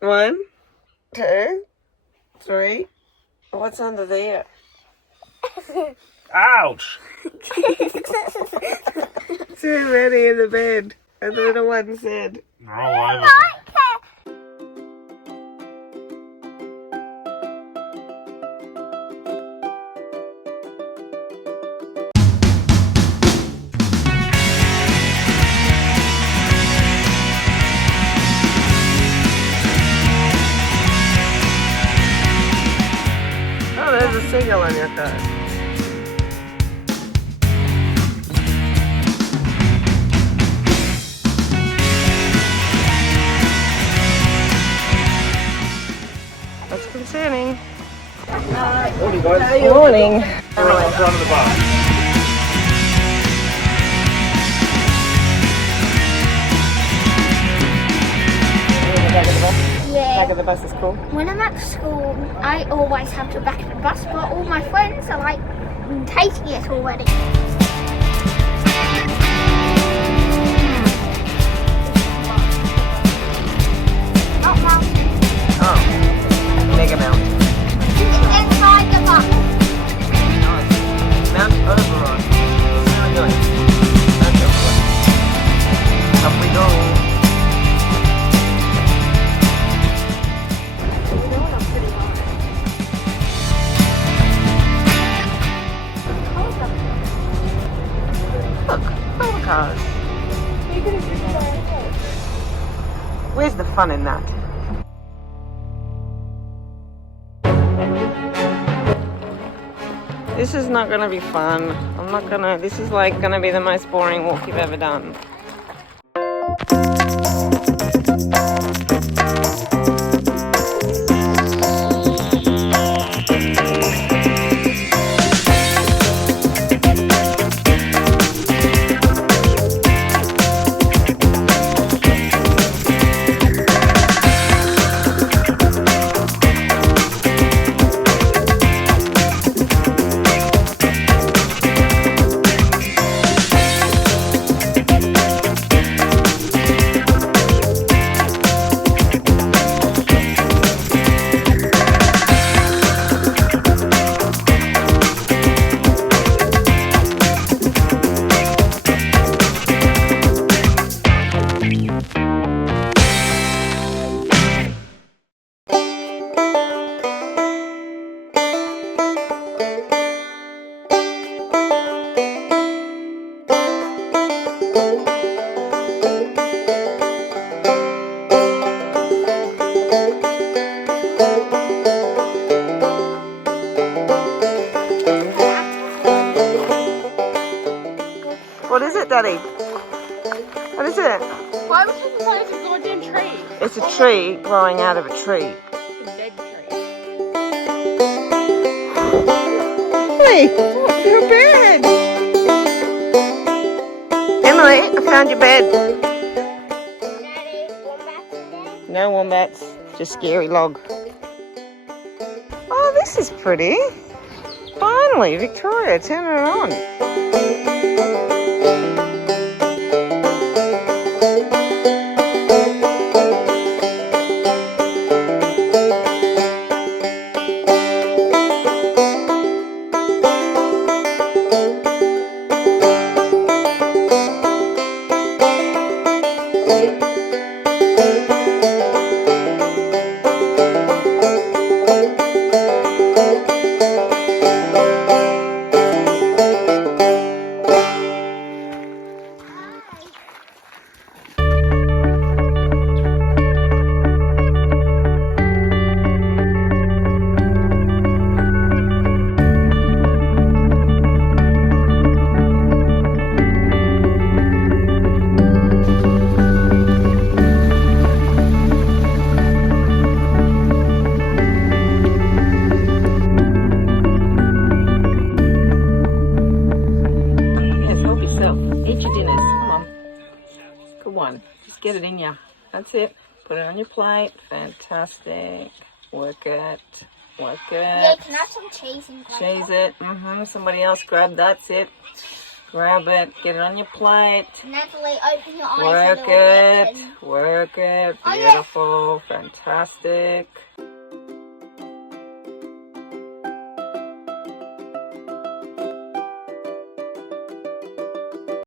1, 2, 3. What's under there? Ouch! Too many in the bed. And the little one said. They're all over. Oh, there's a seagull on your car. That's concerning. Morning, guys. Morning. We're on front of the bar. Back of the bus is cool. When I'm at school, I always have the back of the bus, but all my friends are like taking it already. Not mountain. Oh, mega mountain. It's inside the bus. Nice. Mt Oberon. What's it doing? Mt Oberon. Up we go. Look, roller cars. Where's the fun in that? This is not gonna be fun. This is like gonna be the most boring walk you've ever done. What is it, Daddy? What is it? Why was it the size of a goddamn tree? It's a tree growing out of a tree. A dead tree. Emily, your bed. Emily, I found your bed. No wombats, just scary log. Oh, this is pretty. Finally, Victoria, turn it on. Get it in you. That's it. Put it on your plate. Fantastic. Work it. Work it. Yeah, can I have some cheese and Cheese it. Somebody else grab. That's it. Grab it. Get it on your plate. Natalie, open your eyes Work a little it. bit. Work it. Oh, yeah. Beautiful. Fantastic.